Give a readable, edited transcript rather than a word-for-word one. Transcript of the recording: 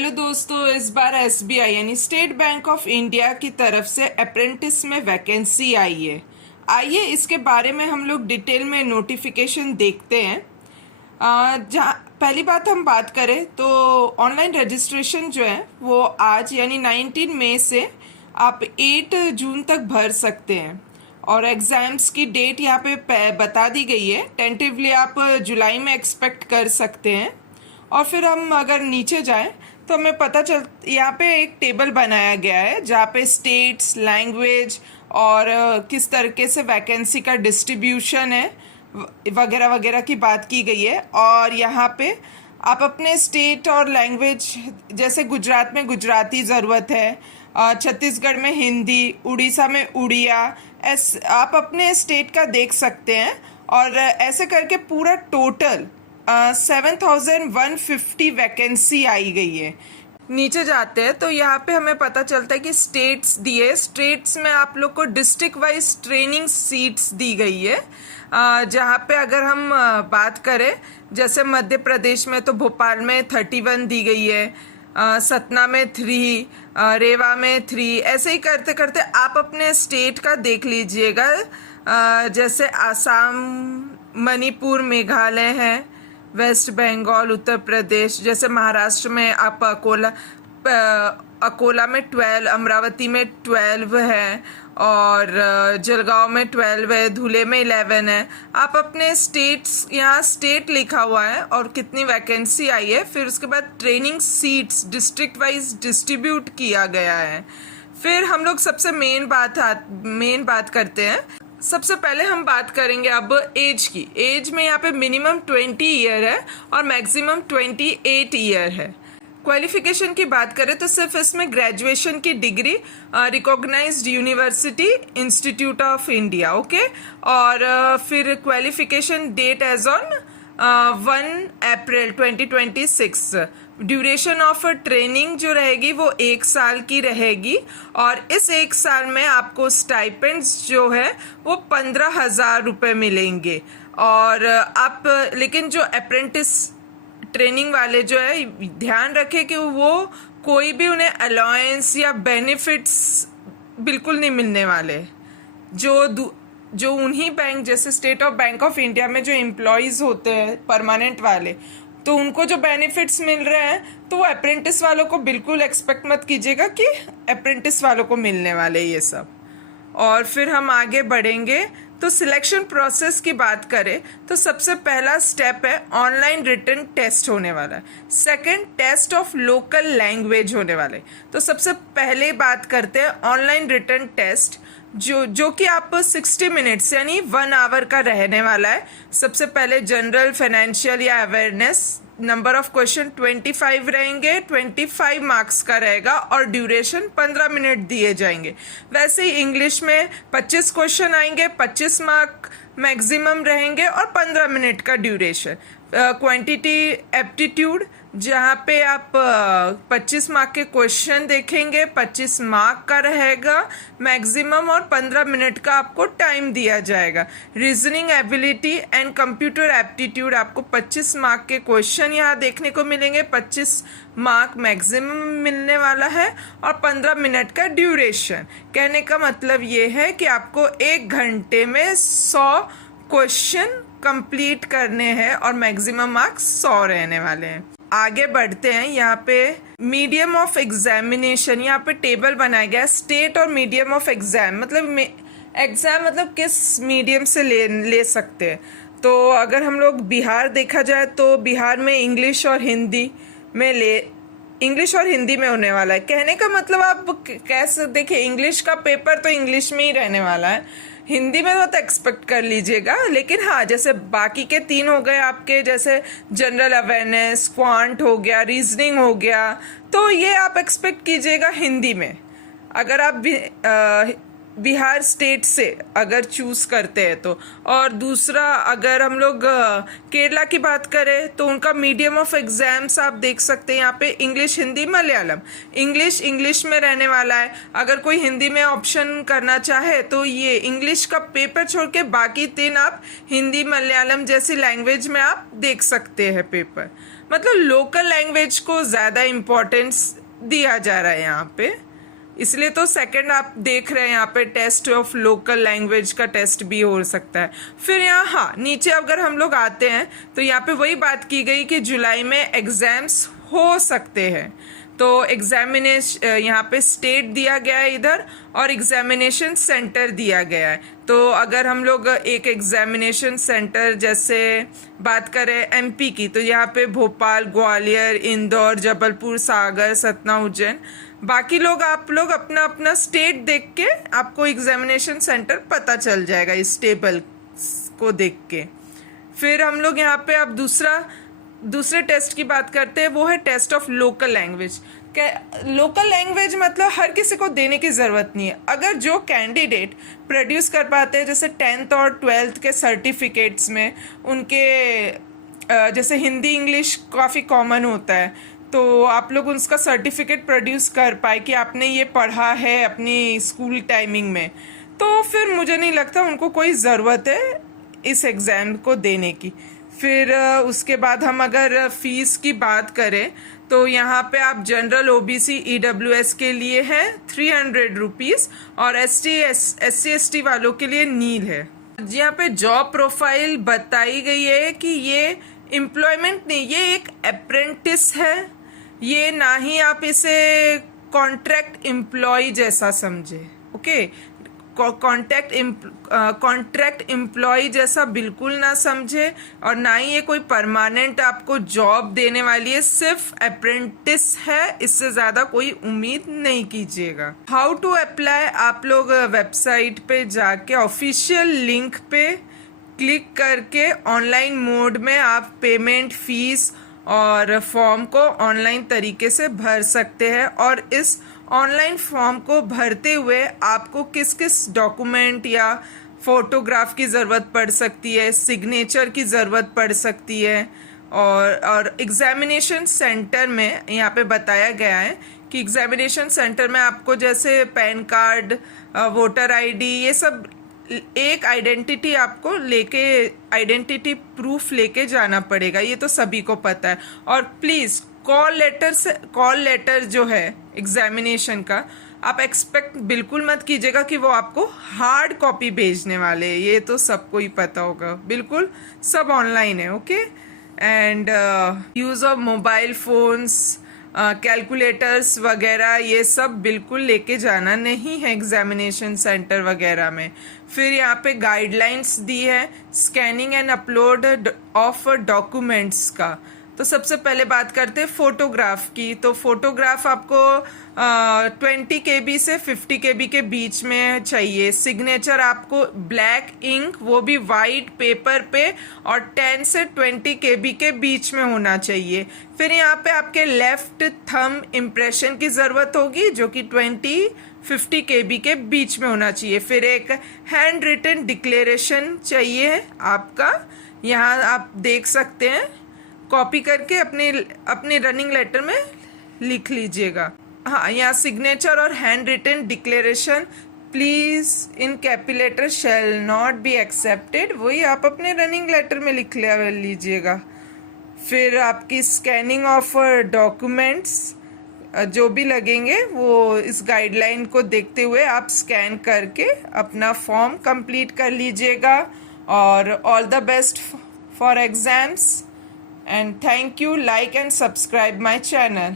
Hello दोस्तों, इस बार SBI यानी स्टेट बैंक ऑफ इंडिया की तरफ से अप्रेंटिस में वैकेंसी आई है। आइए इसके बारे में हम लोग डिटेल में नोटिफिकेशन देखते हैं। जहाँ पहली बात हम बात करें तो ऑनलाइन रजिस्ट्रेशन जो है वो आज यानी 19 मई से आप 8 जून तक भर सकते हैं और एग्ज़ाम्स की डेट यहाँ पे बता दी गई है। टेंटिवली आप जुलाई में एक्सपेक्ट कर सकते हैं। और फिर हम अगर नीचे जाएं तो हमें पता चल यहाँ पे एक टेबल बनाया गया है जहाँ पे स्टेट्स, लैंग्वेज और किस तरीके से वैकेंसी का डिस्ट्रीब्यूशन है वगैरह वगैरह की बात की गई है। और यहाँ पे आप अपने स्टेट और लैंग्वेज, जैसे गुजरात में गुजराती ज़रूरत है, छत्तीसगढ़ में हिंदी, उड़ीसा में उड़िया, आप अपने स्टेट का देख सकते हैं। और ऐसे करके पूरा टोटल 7,150 वैकेंसी आई गई है। नीचे जाते हैं तो यहाँ पे हमें पता चलता है कि स्टेट्स दिए, स्टेट्स में आप लोग को डिस्ट्रिक्ट वाइज ट्रेनिंग सीट्स दी गई है। जहाँ पे अगर हम बात करें, जैसे मध्य प्रदेश में तो भोपाल में 31 दी गई है, सतना में 3, रेवा में 3, ऐसे ही करते करते आप अपने स्टेट का देख लीजिएगा। जैसे आसाम, मणिपुर, मेघालय है, वेस्ट बंगाल, उत्तर प्रदेश, जैसे महाराष्ट्र में आप अकोला में 12, अमरावती में 12 है और जलगांव में 12 है, धुले में 11 है। आप अपने स्टेट्स, यहाँ स्टेट लिखा हुआ है और कितनी वैकेंसी आई है, फिर उसके बाद training seats district wise distribute किया गया है। फिर हम लोग सबसे मेन बात करते हैं। सबसे पहले हम बात करेंगे अब एज की। एज में यहाँ पे मिनिमम 20 ईयर है और मैक्सिमम 28 ईयर है। क्वालिफिकेशन की बात करें तो सिर्फ इसमें ग्रेजुएशन की degree, recognised university, institute of India, okay. और फिर qualification date age on 1 April 2026। Duration of training जो रहेगी वो 1 साल की रहेगी और इस 1 साल में आपको स्टाइपेंड्स जो है वो 15,000 रुपये मिलेंगे। और आप लेकिन जो अप्रेंटिस ट्रेनिंग वाले जो है, ध्यान रखें कि वो कोई भी उन्हें अलाउंस या बेनिफिट्स बिल्कुल नहीं मिलने वाले। जो उन्हीं बैंक, जैसे state of bank of India में जो एम्प्लॉयज़ होते हैं परमानेंट वाले, तो उनको जो बेनिफिट्स मिल रहे हैं तो वो अप्रेंटिस वालों को बिल्कुल एक्सपेक्ट मत कीजिएगा कि अप्रेंटिस वालों को मिलने वाले ये सब। और फिर हम आगे बढ़ेंगे तो सिलेक्शन प्रोसेस की बात करें तो सबसे पहला स्टेप है ऑनलाइन रिटन टेस्ट होने वाला है। Second, test of local language होने वाले। तो सबसे पहले बात करते हैं ऑनलाइन रिटन टेस्ट, जो कि आप 60 मिनट्स यानी 1 आवर का रहने वाला है। सबसे पहले जनरल, फाइनेंशियल या अवेयरनेस। नंबर ऑफ क्वेश्चन 25 रहेंगे, 25 मार्क्स का रहेगा और ड्यूरेशन 15 मिनट दिए जाएंगे। वैसे ही इंग्लिश में 25 क्वेश्चन आएंगे, 25 मार्क मैक्सिमम रहेंगे और 15 मिनट का ड्यूरेशन। क्वांटिटी एप्टीट्यूड, जहाँ पे आप 25 मार्क के क्वेश्चन देखेंगे, 25 मार्क का रहेगा मैक्सिमम और 15 मिनट का आपको टाइम दिया जाएगा। Reasoning ability and computer aptitude, आपको 25 मार्क के क्वेश्चन यहाँ देखने को मिलेंगे, 25 मार्क मैक्सिमम मिलने वाला है और 15 मिनट का ड्यूरेशन। कहने का मतलब ये है कि आपको 1 घंटे में 100 क्वेश्चन कंप्लीट करने हैं और मैक्सिमम मार्क्स 100 रहने वाले हैं। आगे बढ़ते हैं। यहाँ पे मीडियम ऑफ एग्जामिनेशन, यहाँ पे टेबल बनाया गया है। स्टेट और मीडियम ऑफ एग्जाम मतलब एग्जाम मतलब किस मीडियम से ले सकते हैं। तो अगर हम लोग बिहार देखा जाए तो बिहार में इंग्लिश और हिंदी में होने वाला है। कहने का मतलब आप कैसे देखिए, इंग्लिश का पेपर तो इंग्लिश में ही रहने वाला है, हिंदी में तो एक्सपेक्ट कर लीजिएगा। लेकिन हाँ, जैसे बाकी के 3 हो गए आपके, जैसे जनरल अवेयरनेस, क्वांट हो गया, रीजनिंग हो गया, तो ये आप एक्सपेक्ट कीजिएगा हिंदी में। अगर आप बिहार स्टेट से अगर चूज़ करते हैं तो। और दूसरा, अगर हम लोग केरला की बात करें तो उनका मीडियम ऑफ एग्जाम्स आप देख सकते हैं यहाँ पे इंग्लिश, हिंदी, मलयालम। इंग्लिश में रहने वाला है। अगर कोई हिंदी में ऑप्शन करना चाहे तो ये इंग्लिश का पेपर छोड़ के बाकी 3 आप हिंदी, मलयालम जैसी लैंग्वेज में आप देख सकते हैं पेपर। मतलब लोकल लैंग्वेज को ज़्यादा इम्पोर्टेंस दिया जा रहा है यहाँ पे, इसलिए तो सेकंड आप देख रहे हैं यहाँ पे टेस्ट ऑफ लोकल लैंग्वेज का टेस्ट भी हो सकता है। फिर यहाँ हाँ नीचे अगर हम लोग आते हैं तो यहाँ पे वही बात की गई कि जुलाई में एग्ज़ाम्स हो सकते हैं। तो एग्जामिनेशन यहाँ पे स्टेट दिया गया है इधर और एग्जामिनेशन सेंटर दिया गया है। तो अगर हम लोग एक एग्जामिनेशन सेंटर जैसे बात करें एमपी की, तो यहाँ पे भोपाल, ग्वालियर, इंदौर, जबलपुर, सागर, सतना, उज्जैन। बाकी लोग आप लोग अपना अपना स्टेट देख के आपको एग्जामिनेशन सेंटर पता चल जाएगा इस टेबल को देख के। फिर हम लोग यहाँ पे अब दूसरे टेस्ट की बात करते हैं, वो है test of local language. Local language मतलब हर किसी को देने की ज़रूरत नहीं है। अगर जो कैंडिडेट प्रोड्यूस कर पाते हैं, जैसे 10th और 12th के सर्टिफिकेट्स में उनके जैसे हिंदी इंग्लिश काफ़ी कॉमन होता है, तो आप लोग उसका सर्टिफिकेट प्रोड्यूस कर पाए कि आपने ये पढ़ा है अपनी स्कूल टाइमिंग में, तो फिर मुझे नहीं लगता उनको कोई ज़रूरत है इस एग्ज़ाम को देने की। फिर उसके बाद हम अगर फ़ीस की बात करें तो यहाँ पे आप जनरल OBC EWS के लिए है 300 रुपीज़ और SC ST वालों के लिए नील है। यहाँ पे जॉब प्रोफाइल बताई गई है कि ये एम्प्लॉयमेंट नहीं, ये एक अप्रेंटिस है, ये ना ही आप इसे कॉन्ट्रैक्ट एम्प्लॉय जैसा समझे। ओके, कॉन्ट्रैक्ट एम्प्लॉय जैसा बिल्कुल ना समझे और ना ही ये कोई परमानेंट आपको जॉब देने वाली है, सिर्फ अप्रेंटिस है, इससे ज़्यादा कोई उम्मीद नहीं कीजिएगा। हाउ टू अप्लाई, आप लोग वेबसाइट पे जाके ऑफिशियल लिंक पे क्लिक करके ऑनलाइन मोड में आप पेमेंट, फीस और फॉर्म को ऑनलाइन तरीके से भर सकते हैं। और इस ऑनलाइन फॉर्म को भरते हुए आपको किस किस डॉक्यूमेंट या फोटोग्राफ की ज़रूरत पड़ सकती है, सिग्नेचर की ज़रूरत पड़ सकती है। और एग्ज़ामिनेशन सेंटर में यहाँ पे बताया गया है कि एग्ज़ामिनेशन सेंटर में आपको जैसे पैन कार्ड, वोटर ID, ये सब एक आइडेंटिटी आपको लेके, आइडेंटिटी प्रूफ लेके जाना पड़ेगा, ये तो सभी को पता है। और प्लीज़ कॉल लेटर जो है एग्जामिनेशन का, आप एक्सपेक्ट बिल्कुल मत कीजिएगा कि वो आपको हार्ड कॉपी भेजने वाले हैं, ये तो सबको ही पता होगा, बिल्कुल सब ऑनलाइन है। Okay, and use of mobile phones, calculators वगैरह ये सब बिल्कुल लेके जाना नहीं है एग्जामिनेशन सेंटर वगैरह में। फिर यहाँ पे गाइडलाइंस दी है scanning and upload of documents का। तो सबसे पहले बात करते हैं फ़ोटोग्राफ की। तो फ़ोटोग्राफ आपको 20 KB से 50 KB के बीच में चाहिए। सिग्नेचर आपको ब्लैक इंक, वो भी वाइट पेपर पे, और 10 से 20 KB के बीच में होना चाहिए। फिर यहाँ पे आपके लेफ्ट थंब इम्प्रेशन की ज़रूरत होगी जो कि 20-50 KB के बीच में होना चाहिए। फिर एक हैंड रिटन डिक्लेरेशन चाहिए आपका, यहाँ आप देख सकते हैं, कॉपी करके अपने रनिंग लेटर में लिख लीजिएगा। हाँ, यहाँ सिग्नेचर और handwritten declaration please in capital letter shall not be accepted, वही आप अपने रनिंग लेटर में लिख लीजिएगा। फिर आपकी स्कैनिंग ऑफ डॉक्यूमेंट्स जो भी लगेंगे वो इस गाइडलाइन को देखते हुए आप स्कैन करके अपना फॉर्म कंप्लीट कर लीजिएगा। और all the best for exams, and thank you. Like and subscribe my channel.